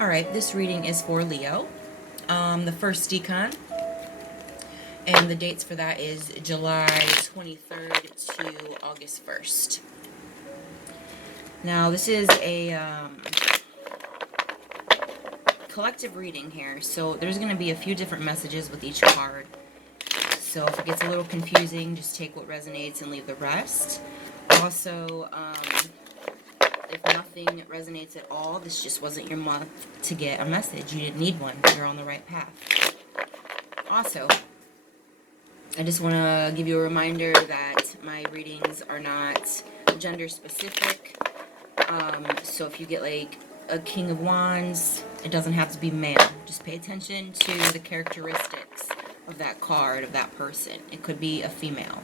Alright, this reading is for Leo, the first Decan, and the dates for that is July 23rd to August 1st. Now, this is a collective reading here, so there's going to be a few different messages with each card. So if it gets a little confusing, just take what resonates and leave the rest. Also, if nothing resonates at all, this just wasn't your month to get a message. You didn't need one. You're on the right path. Also, I just want to give you a reminder that my readings are not gender specific. So if you get like a King of Wands, it doesn't have to be male. Just pay attention to the characteristics of that card, of that person. It could be a female.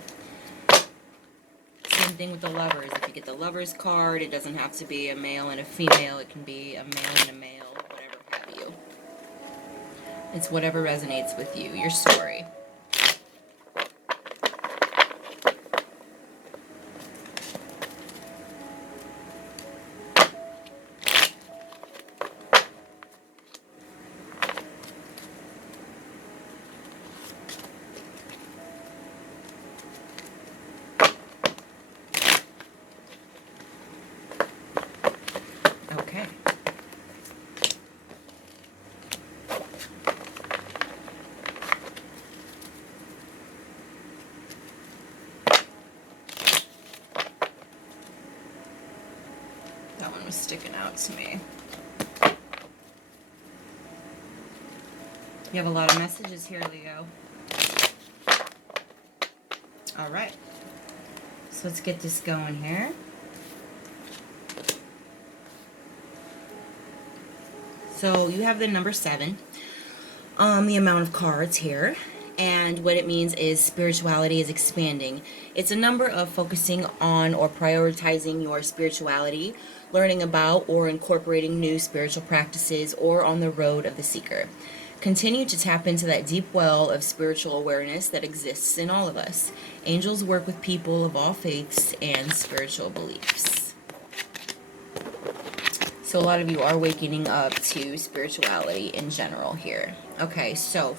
Same thing with the Lovers. If you get the Lovers card, it doesn't have to be a male and a female. It can be a male and a male, whatever have you. It's whatever resonates with you, your story. Okay. That one was sticking out to me. You have a lot of messages here, Leo. Alright. So let's get this going here. So you have the number 7, the amount of cards here, and what it means is spirituality is expanding. It's a number of focusing on or prioritizing your spirituality, learning about or incorporating new spiritual practices, or on the road of the seeker. Continue to tap into that deep well of spiritual awareness that exists in all of us. Angels work with people of all faiths and spiritual beliefs. So a lot of you are waking up to spirituality in general here. Okay, so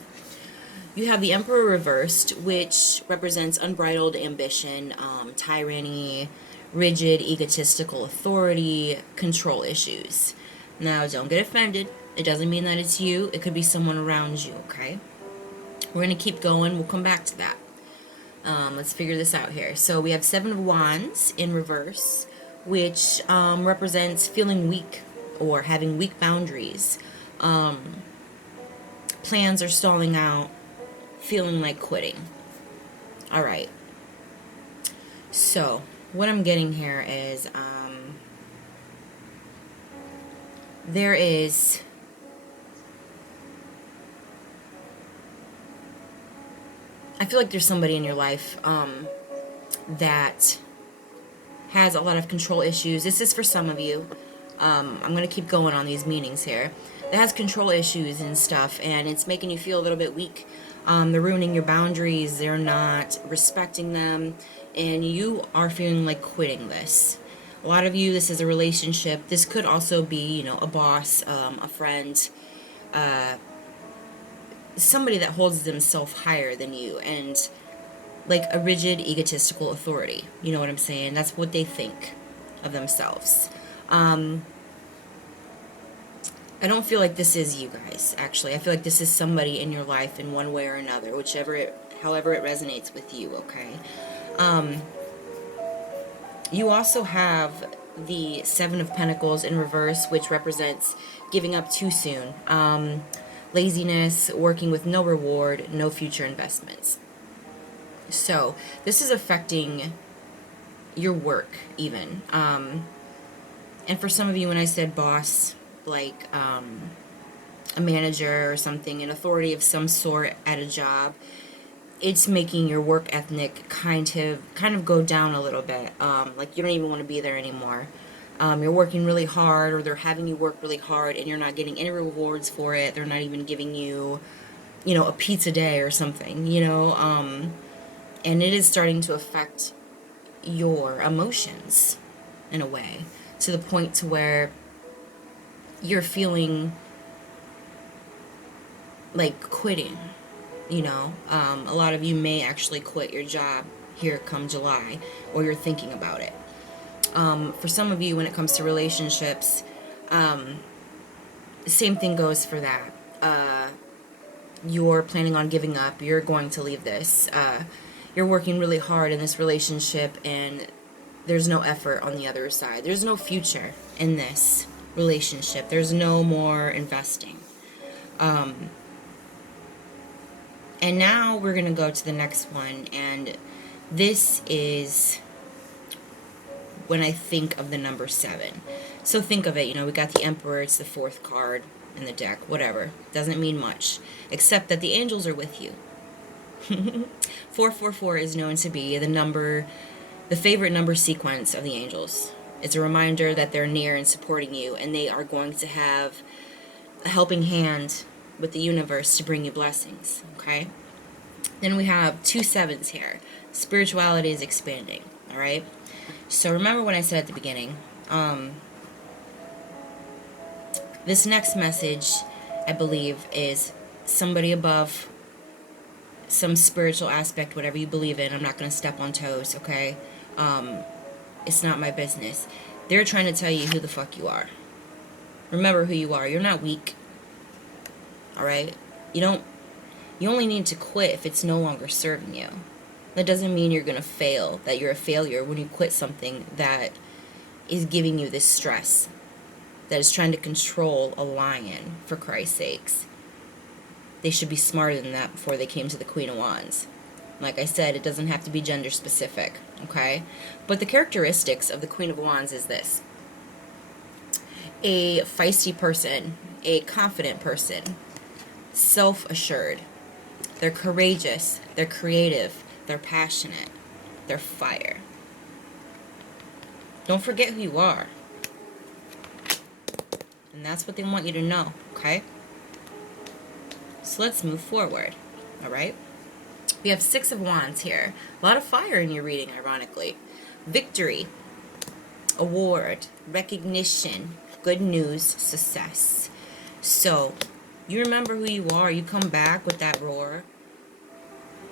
you have the Emperor reversed, which represents unbridled ambition, tyranny, rigid, egotistical authority, control issues. Now, don't get offended. It doesn't mean that it's you. It could be someone around you, okay? We're going to keep going. We'll come back to that. Let's figure this out here. So we have 7 of Wands in reverse, which represents feeling weak or having weak boundaries. Plans are stalling out, feeling like quitting. Alright. So, what I'm getting here is there is I feel like there's somebody in your life that has a lot of control issues. This is for some of you. I'm going to keep going on these meanings here. That has control issues and stuff, and it's making you feel a little bit weak. They're ruining your boundaries. They're not respecting them, and you are feeling like quitting this. A lot of you, this is a relationship. This could also be, you know, a boss, a friend, somebody that holds themselves higher than you, and like a rigid, egotistical authority. You know what I'm saying? That's what they think of themselves. I don't feel like this is you guys, actually. I feel like this is somebody in your life in one way or another, however it resonates with you, okay? You also have the 7 of Pentacles in reverse, which represents giving up too soon. Laziness, working with no reward, no future investments. So, this is affecting your work, even. And for some of you, when I said boss, like a manager or something, an authority of some sort at a job, it's making your work ethic kind of go down a little bit. Like you don't even want to be there anymore. You're working really hard, or they're having you work really hard, and you're not getting any rewards for it. They're not even giving you, you know, a pizza day or something, you know. And it is starting to affect your emotions in a way, to the point to where you're feeling like quitting, you know. A lot of you may actually quit your job here come July, or you're thinking about it. For some of you, when it comes to relationships, same thing goes for that. You're planning on giving up, you're going to leave this. You're working really hard in this relationship, and there's no effort on the other side. There's no future in this relationship. There's no more investing. And now we're going to go to the next one, and this is when I think of the number 7. So think of it, we got the Emperor, it's the 4th card in the deck, whatever. Doesn't mean much, except that the angels are with you. 444 is known to be the favorite number sequence of the angels. It's a reminder that they're near and supporting you, and they are going to have a helping hand with the universe to bring you blessings, okay? Then we have 2 7s here. Spirituality is expanding, all right? So remember what I said at the beginning. This next message, I believe, is somebody above, some spiritual aspect, whatever you believe in. I'm not going to step on toes, okay? It's not my business. They're trying to tell you who the fuck you are. Remember who you are. You're not weak. Alright? You only need to quit if it's no longer serving you. That doesn't mean you're going to fail, that you're a failure when you quit something that is giving you this stress, that is trying to control a lion, for Christ's sakes. They should be smarter than that before they came to the Queen of Wands. Like I said, it doesn't have to be gender specific, okay? But the characteristics of the Queen of Wands is this: a feisty person, a confident person, self-assured. They're courageous, they're creative, they're passionate, they're fire. Don't forget who you are. And that's what they want you to know, okay? So let's move forward, all right? We have 6 of Wands here. A lot of fire in your reading, ironically. Victory, award, recognition, good news, success. So, you remember who you are. You come back with that roar.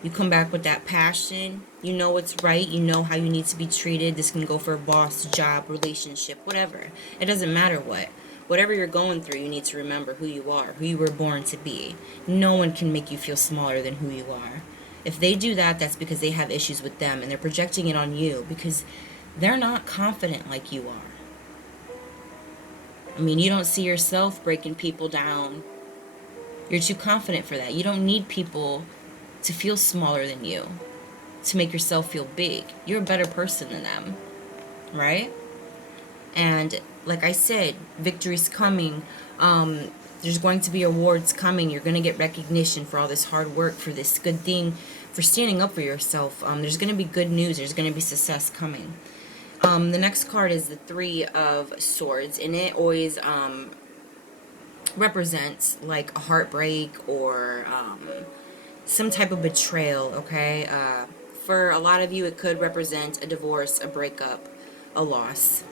You come back with that passion. You know what's right. You know how you need to be treated. This can go for a boss, job, relationship, whatever. It doesn't matter what. Whatever you're going through, you need to remember who you are, who you were born to be. No one can make you feel smaller than who you are. If they do that, that's because they have issues with them, and they're projecting it on you because they're not confident like you are. I mean, you don't see yourself breaking people down. You're too confident for that. You don't need people to feel smaller than you to make yourself feel big. You're a better person than them, right? And like I said, victory's coming. There's going to be awards coming. You're going to get recognition for all this hard work, for this good thing, for standing up for yourself. There's going to be good news. There's going to be success coming. The next card is the 3 of Swords, and it always represents like a heartbreak or some type of betrayal, okay? For a lot of you, it could represent a divorce, a breakup, a loss.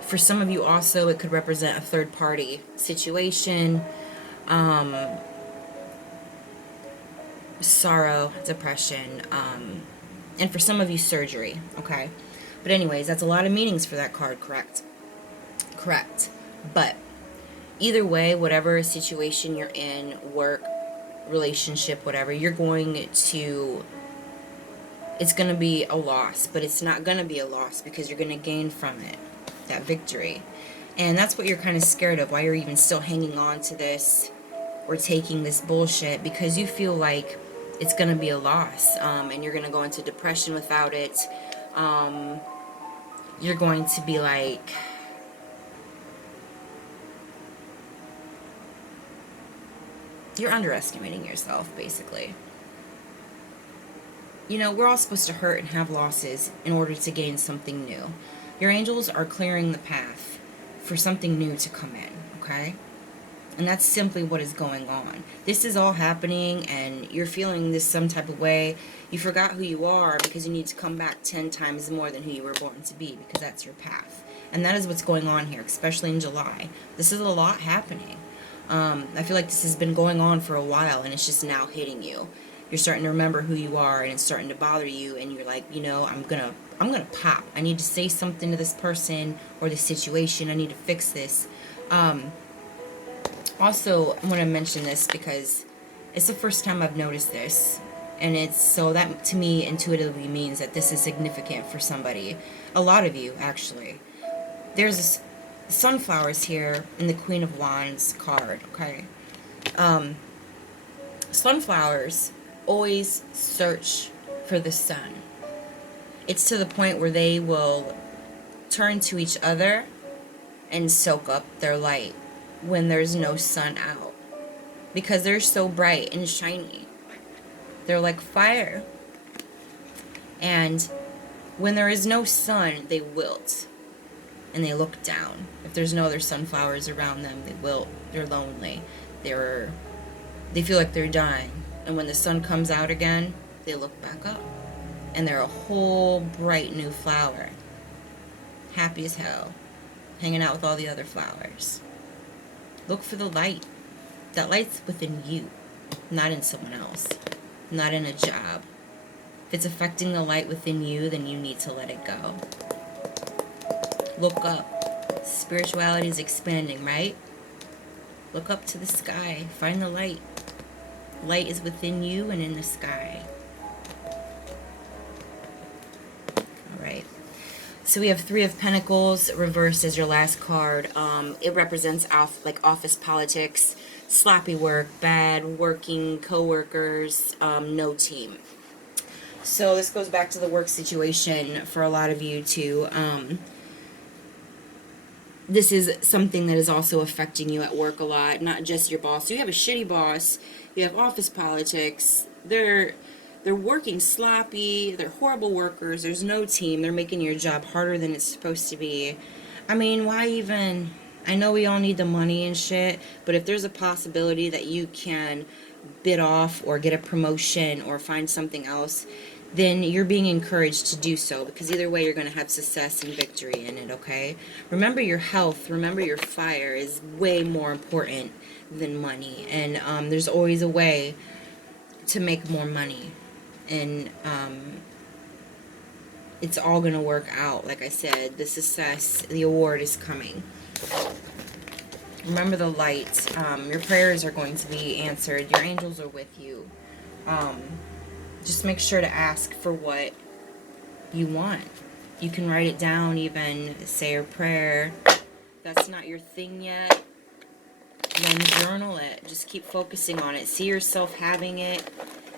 For some of you also, it could represent a third-party situation, sorrow, depression, and for some of you, surgery, okay? But anyways, that's a lot of meanings for that card, correct? Correct. But either way, whatever situation you're in, work, relationship, whatever, it's going to be a loss, but it's not going to be a loss because you're going to gain from it, that victory. And that's what you're kind of scared of, why you're even still hanging on to this or taking this bullshit, because you feel like it's going to be a loss, and you're going to go into depression without it. You're going to be like, you're underestimating yourself, basically. We're all supposed to hurt and have losses in order to gain something new. Your angels are clearing the path for something new to come in, okay? And that's simply what is going on. This is all happening, and you're feeling this some type of way. You forgot who you are because you need to come back 10 times more than who you were born to be, because that's your path. And that is what's going on here, especially in July. This is a lot happening. I feel like this has been going on for a while, and it's just now hitting you. You're starting to remember who you are, and it's starting to bother you, and you're like, you know, I'm gonna pop. I need to say something to this person or this situation. I need to fix this. Also, I want to mention this because it's the first time I've noticed this, and it's so that to me intuitively means that this is significant for somebody. A lot of you, actually. There's this sunflowers here in the Queen of Wands card, okay? Sunflowers always search for the sun. It's to the point where they will turn to each other and soak up their light when there's no sun out, because they're so bright and shiny. They're like fire. And when there is no sun, they wilt and they look down. If there's no other sunflowers around them, they wilt. They're lonely. They feel like they're dying. And when the sun comes out again, they look back up. And they're a whole bright new flower. Happy as hell. Hanging out with all the other flowers. Look for the light. That light's within you, not in someone else. Not in a job. If it's affecting the light within you, then you need to let it go. Look up. Spirituality is expanding, right? Look up to the sky. Find the light. Light is within you and in the sky. Alright. So we have Three of Pentacles reversed as your last card. It represents office politics, sloppy work, bad working co-workers, no team. So this goes back to the work situation for a lot of you too. This is something that is also affecting you at work a lot, not just your boss. So you have a shitty boss, you have office politics, they're working sloppy, they're horrible workers, there's no team, they're making your job harder than it's supposed to be. I mean, why even... I know we all need the money and shit, but if there's a possibility that you can bid off or get a promotion or find something else, then you're being encouraged to do so, because either way you're going to have success and victory in it, okay? Remember your health, remember your fire is way more important than money, and there's always a way to make more money, and it's all going to work out. Like I said, the success, the award is coming. Remember the light. Your prayers are going to be answered. Your angels are with you. Just make sure to ask for what you want. You can write it down, even say a prayer. If that's not your thing yet, then journal it. Just keep focusing on it. See yourself having it,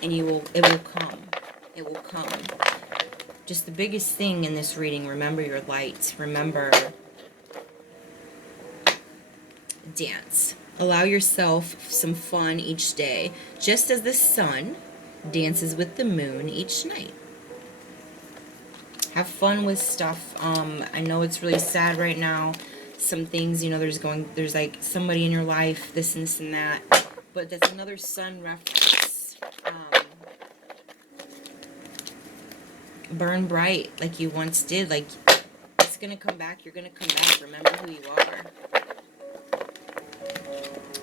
and it will come. It will come. Just the biggest thing in this reading, remember your light. Remember, dance. Allow yourself some fun each day, just as the sun dances with the moon each night. Have fun with stuff. I know it's really sad right now. Some things, you know, there's like somebody in your life, this and this and that. But that's another sun reference. Burn bright like you once did. Like, it's gonna come back. You're gonna come back. Remember who you are.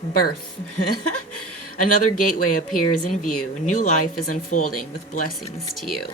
Birth. Another gateway appears in view. New life is unfolding with blessings to you.